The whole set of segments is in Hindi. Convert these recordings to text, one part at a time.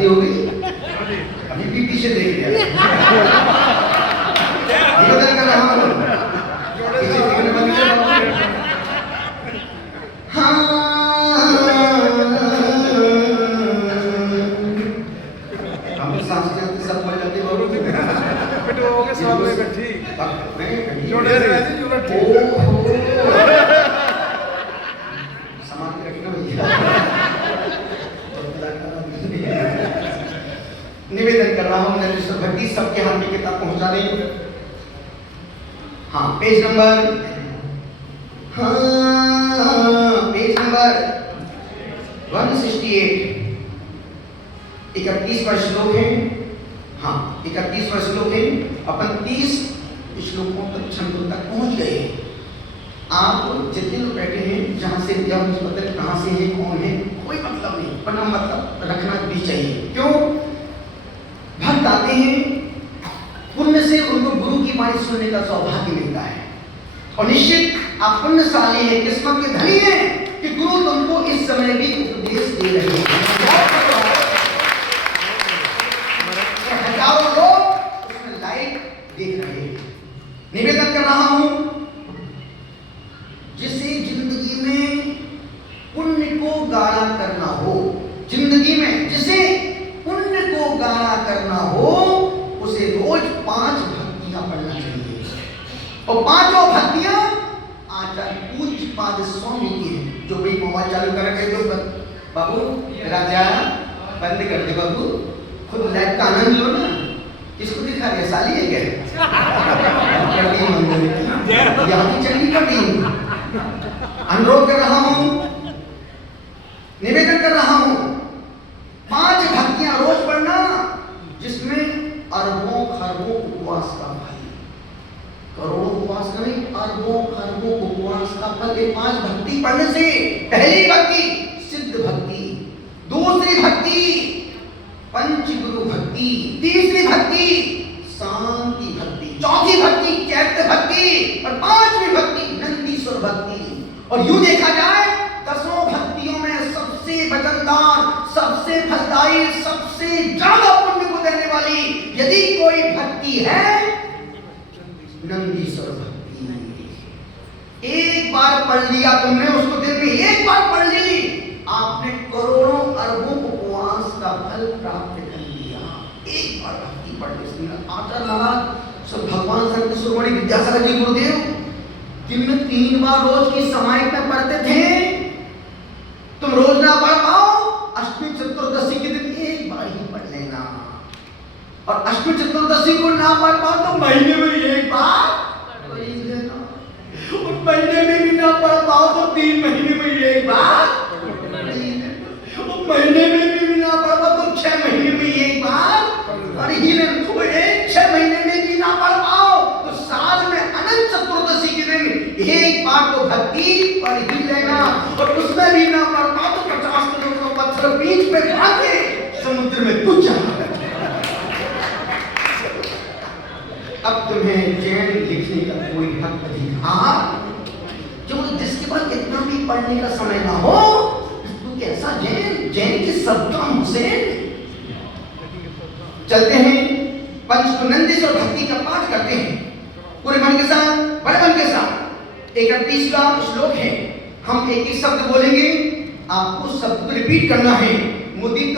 शादी हो गई? अभी भी पीछे देख रहे हैं। निवेदन कर रहा हूँ, पीछे देखने वाली है। हाँ, हम तो सांस चलते सब बोल जाते बाबू। बेटे हो गए साथ में बैठी। जोड़े से रहती जोड़ा ठीक। सामान के रखना भैया। निवेदन कर रहा हूँ नरेश्वर भट्टी सबके हाथ में किताब पहुंचा दें। हाँ पेज नंबर, हाँ पेज नंबर 168, 31वां श्लोक है। हाँ 31वां श्लोक है। अपन 30 श्लोकों तक छंदों तक पहुंच गए। आप जितने लोग बैठे हैं जहां से जब मतलब कहां से है कौन है कोई मतलब नहीं, पर मतलब रखना भी चाहिए। क्यों? भक्त आते हैं, पुण्य से उनको गुरु की वाणी सुनने का सौभाग्य मिलता है और निश्चित आप पुण्यशाली हैं, किस्मत के धनी हैं कि गुरु तुमको इस समय भी उपदेश दे रहे हैं। हजारों लोग उसमें लाइव देख रहे हैं। निवेदन कर रहा हूं, जिसे जिंदगी में पुण्य को गाढ़ा करना हो, जिंदगी में जिसे पुण्य को गाढ़ा करना हो, उसे रोज 5 भक्तियां पढ़ना चाहिए। और 5 भक्तियां आचार्य पूज्यपाद स्वामी की है। जो भी मोबाइल चालू कर रखे तो बाबू राजा बंद कर दे बाबू, खुद लाइव का आनंद लो ना। किसको दिखा रहे? साली है क्या? यहाँ की चंडी कर दी। अनुरोध कर रहा हूं, निवेदन कर रहा हूं, 5 भक्तियां रोज पढ़ना, जिसमें अरबों खरबों उपवास का फल, करोड़ों उपवास का नहीं, अरबों खरबों उपवास का फल। 5 भक्ति पढ़ने से पहली भक्ति सिद्ध भक्ति, दूसरी भक्ति पंचगुरु भक्ति, तीसरी भक्ति शांति भक्ति, चौथी भक्ति चैत्य भक्ति और 5वीं भक्ति नंदीश्वर भक्ति। और यूं देखा जाए 10 भक्तियों में सबसे वजनदार, सबसे फलदायी, सबसे ज्यादा पुण्य को देने वाली यदि कोई भक्ति है, नंदीश्वर भक्ति। एक बार पढ़ लिया तुमने उसको, दिन में एक बार पढ़ ली, आपने करोड़ों अरबों उपवास का फल प्राप्त कर लिया। एक बार भक्ति पढ़ने से। आचार्य महाराज सब भगवान संत शिरोमणि विद्यासागर जी गुरुदेव दिन में 3 बार रोज की समाहित में पढ़ते थे। तुम रोज ना पढ़ पाओ, अष्टमी चतुर्दशी के दिन एक बार ही पढ़ लेना। और अष्टमी चतुर्दशी को ना पढ़ पाओ तो महीने में एक बार पढ़ लेना। और महीने में भी ना पढ़ पाओ तो 3 महीने में एक बार पढ़ लेना। और महीने में भी ना पढ़ पाओ तो 6 महीने में एक बार पढ़ ही लेना। 6 महीने में भी ना पढ़ पाओ तो साल में अनंत चतुर्दशी के दिन एक बार तो भक्ति पढ़ ही लेना। और उसमें भी ना पढ़ पाओ तो 50 किलो पत्थर बीच में भागे समुद्र में कूद जाना। अब तुम्हें जैन लिखने का कोई हक अधिकार, जो जिसके पास इतना भी पढ़ने का समय ना हो, तो कैसा जैन? जैन के सद्दाम हुसैन। चलते हैं, पंचनंदीश्वर भक्ति का पाठ करते हैं पूरे मन के साथ, बड़े मन के साथ। 31वां श्लोक है। हम एक एक शब्द बोलेंगे, आपको शब्द को रिपीट करना है। मुदित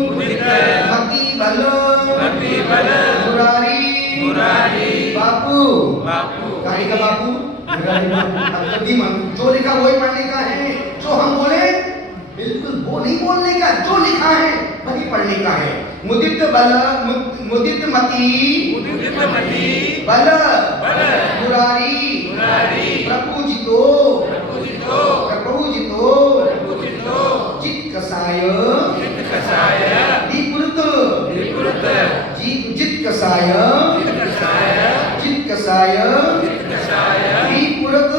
मुदित भक्ति बल मुरारी बापू काहे का बापू? जो लिखा वही पढ़ने का है। जो हम बोले बिल्कुल वो नहीं बोलने का, जो लिखा है वही पढ़ने का है। मुदित बल मुदित मति बल मुरारी प्रपूजितो जित कसाय विपुरुत जित कसाय विपुरुत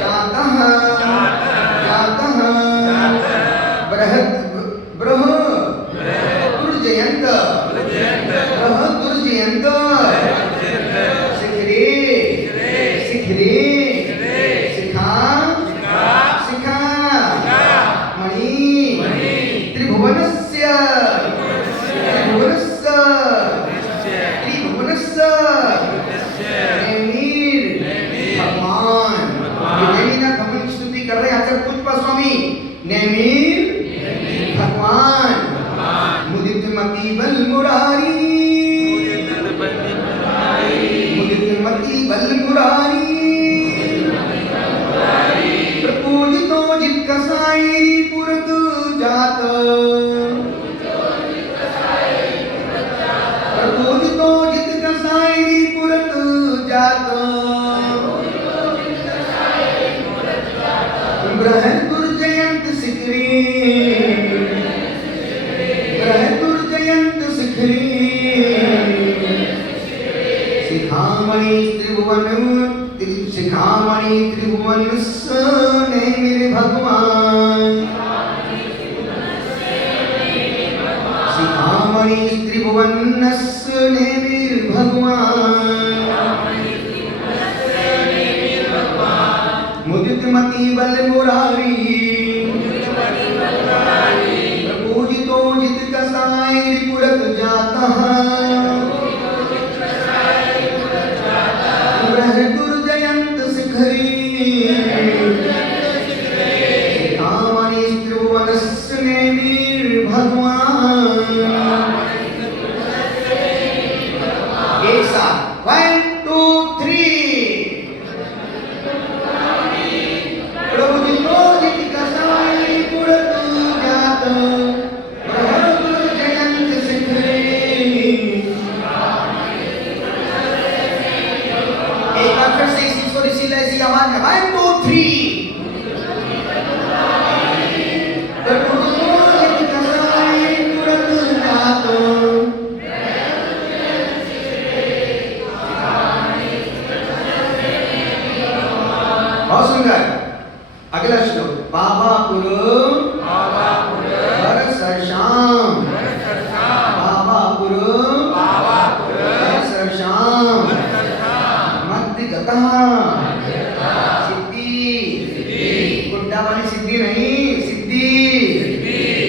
जातः दुर्जयंत शिखा मणि नेमिर भगवान मुदित मति बल मुरारी मुदित मति बल मुरारी प्रपूजितो जित कसाई पुरत जात प्रपूजितो जित कसाई पुरत जात ग्रह दुर्जयंत शिखरी ग्रह दुर्जयंत शिखरी शिखामणि त्रिभुवन शिखामणि त्रिभुवन ने मेरे भगवान शिखामणि त्रिभुवन ने मेरे भगवान मुदित मति बल मुरारी प्रपूजितो जित कसाई पुरत जाता ग्रह दुर्जयंत शिखरी शिखामणि त्रिभुवनस्य नेमिर भगवान एक साथ 1 2 3 प्रभुजितो जित कसाई पुरत जात ग्रह दुर्जयंत शिखरी एक बार फिर से इसी थोड़ी सी ऐसी आवाज में 1 2 3 प्रभुजितो जित कसाई पुरत जात बहुत सुंदर अगला श्लोक बाबापुर हर सरश्याम बाबापुर हर सरश्याम मध्य गता सिद्धि गुड्डा वाली सिद्धि नहीं सिद्धि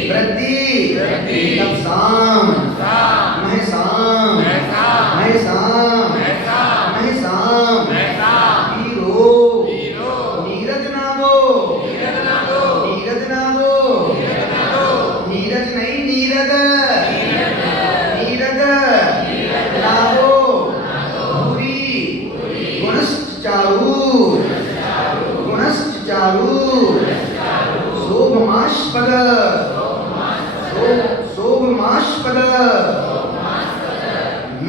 वृद्धि तपसाम महेशाम महेशाम महेशाम हीरो नीरज नादो नीरज नादो नीरज नहीं नीरद नीरद नादो भूरी गुणश्च चारु शोभमास्पद शोभमास्पद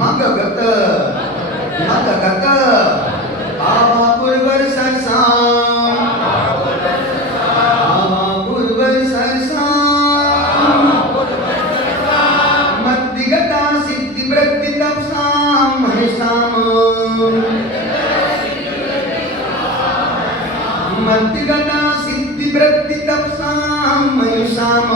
मगगत मगगत बाबापुरवर सरसाम बाबापुरवर सरसाम मद्दिगता सिद्धि वृद्धि तपसाम महेशाम मद्दिगता सिद्धि वृद्धि तपसाम महेशाम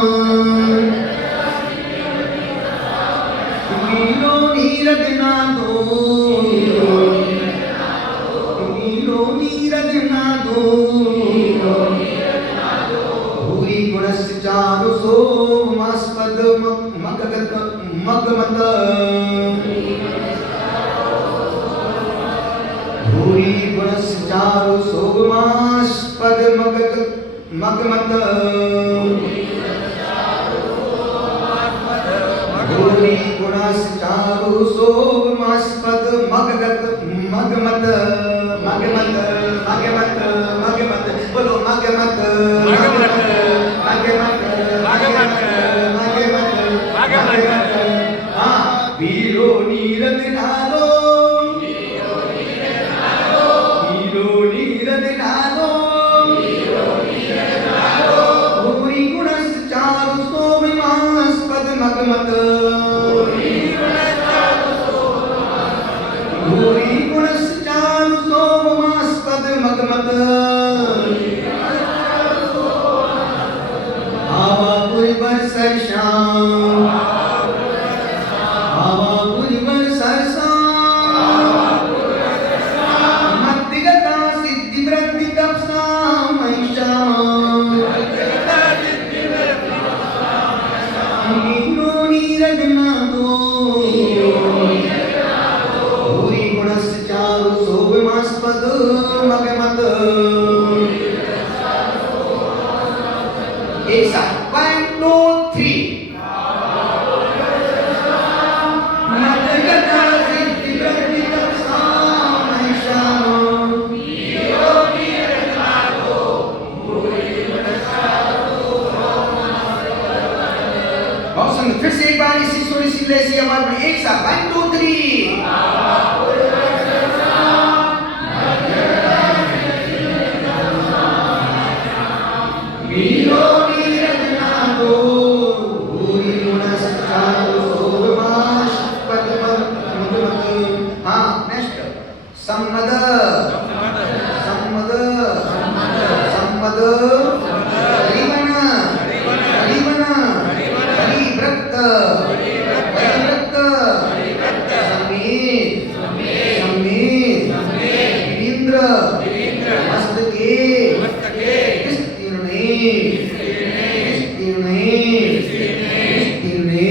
नीलो नीरज नादो नीलो नीरज नादो भूरि गुणस्य चारु शोभमास्पद मगगत मगमत भूरि गुणस्य चारु शोभमास्पद मगमत भूरि गुणस्य चारु शोभमास्पद मगगत मगमत मगमत मगमत मगमत बोलो मगमत मगमत मगमत मगमत मगमत हाँ वीरो नीरज नादो वीरो नीरज नादो भूरि गुणस्य चारु शोभमास्पद मगमत भूरि गुणस्य चारु शोभमास्पद मगमत बाबापुरवर सरश्याम बाबापुरवर सरसाम मद्दिगता सिद्धि वृद्धि तपसाम महेशाम नीलो नीरज नादो भूरि गुणस्य चारु शोभमास्पद मगमत एक साथ 1 2 3 फिर से एक बार इसी सुर इसी लय से आवाज में एक साथ 1 2 3 हाँ नेक्स्ट सम्मद सम्मद सम्मद हरिवन हरिवन हरिव्रत हरिव्रत समीर समीर वीरेंद्र मस्तके विस्तीर्णे विस्तीर्णे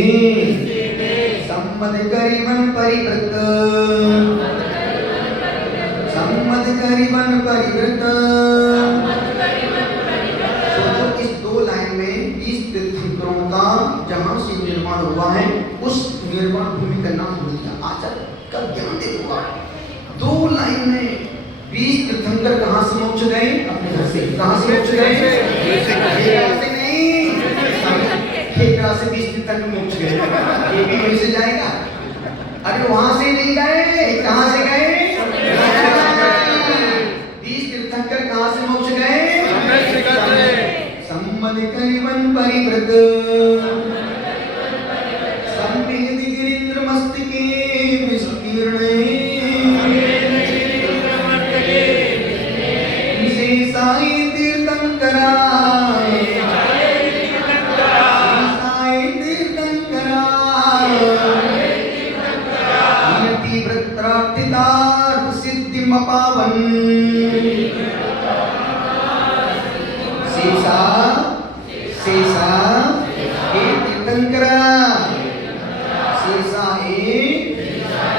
सम्मद करिवन परिव्रत सम्मद करिवन परिव्रत। सोचो इस दो लाइन में 20 तीर्थंकरों का जहां से निर्माण हुआ है उस निर्माण भूमि का नाम भूल गया। आचार्य का ज्ञान देखो, दो लाइन में 20 तीर्थंकर कहां से मोक्ष गए? अपने घर से। कहां से मोक्ष गए? से नहीं, खेकरा से 20 तीर्थंकर मोक्ष गए। ये भी वहीं से जाएगा? अरे वहां से नहीं गए, कहां से गए? 20 तीर्थंकर कहां से मोक्ष गए? सम्मद करिवन परिव्रत सम्मेद गिरीन्द्र मस्तके विस्तीर्णे शेषाय तीर्थंकरा शेषाय तीर्थंकरा यति व्रत्रार्थितार्थ सिद्धिमपावन शेषा शेषा हे तीर्थंकरा शेषा हे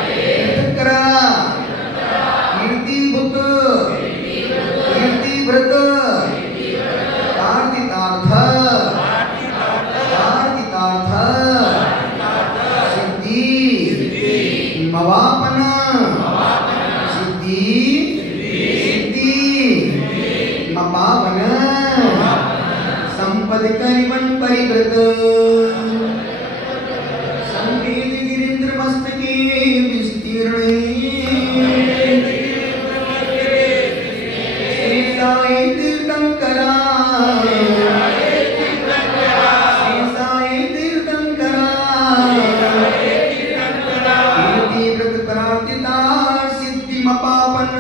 तीर्थंकरा कीर्तिभूत कीर्तिव्रत कार्तितार्थ कार्तितार्थ सिद्धि मवापन सिद्धि सिद्धि मपावन संपद करिवन परिव्रत संवेद गिरीन्द्र मस्तके विस्तीर्णे शेषाय तीर्थंकरा शेषाय तीर्थंकरा कीर्तिव्रत प्रार्थिता सिद्धिमपावन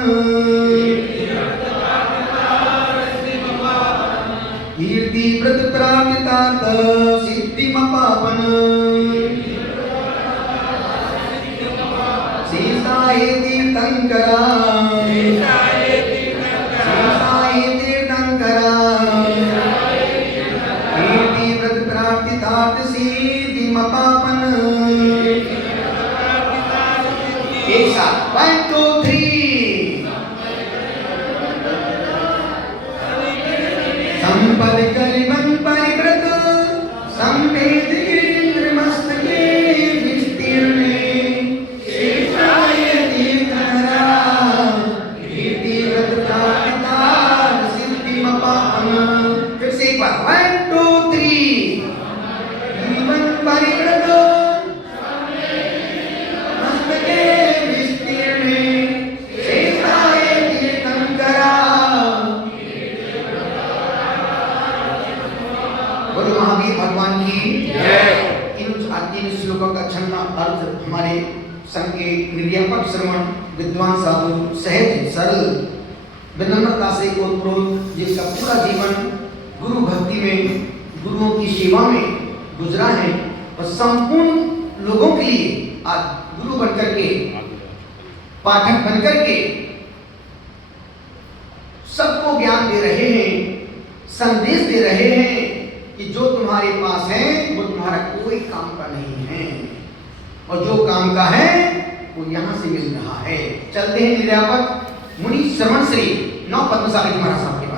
कीर्तिव्रत प्राप्तार्थ सिद्धिमपावन शेषाय तीर्थंकरा शेषाय तीर्थंकरा कीर्तिव्रत प्राप्तार्थ सिद्धिमपावन। एक साथ 1 2 3 संपद करिवन परिव्रत सम्मेद गिरीन्द्र मस्तके विस्तीर्णे शेषाय तीर्थंकरा कीर्तिव्रत प्राप्ता सिद्धिमपावन। फिर से एक बार 1 2 3 गिरीवन परिव्रत मस्तके विस्तीर्णे शेषाय तीर्थंकरा। बोलो महावीर भगवान की इन श्लोकों का छंद अर्थ हमारे संघ के निर्यापक श्रवण विद्वान साधु सहज सरल विनम्रता से ओतप्रोत जिसका पूरा जीवन गुरु भक्ति में गुरुओं की सेवा में गुजरा है और संपूर्ण लोगों के लिए आज गुरु बनकर के पाठक बनकर के सबको ज्ञान दे रहे हैं, संदेश दे रहे हैं कि जो तुम्हारे पास है वो तुम्हारा कोई काम का नहीं है और जो काम का है वो यहाँ से मिल रहा है। चलते हैं निर्यापक मुनि श्रवण श्री 9 पद्मशाली महाराज।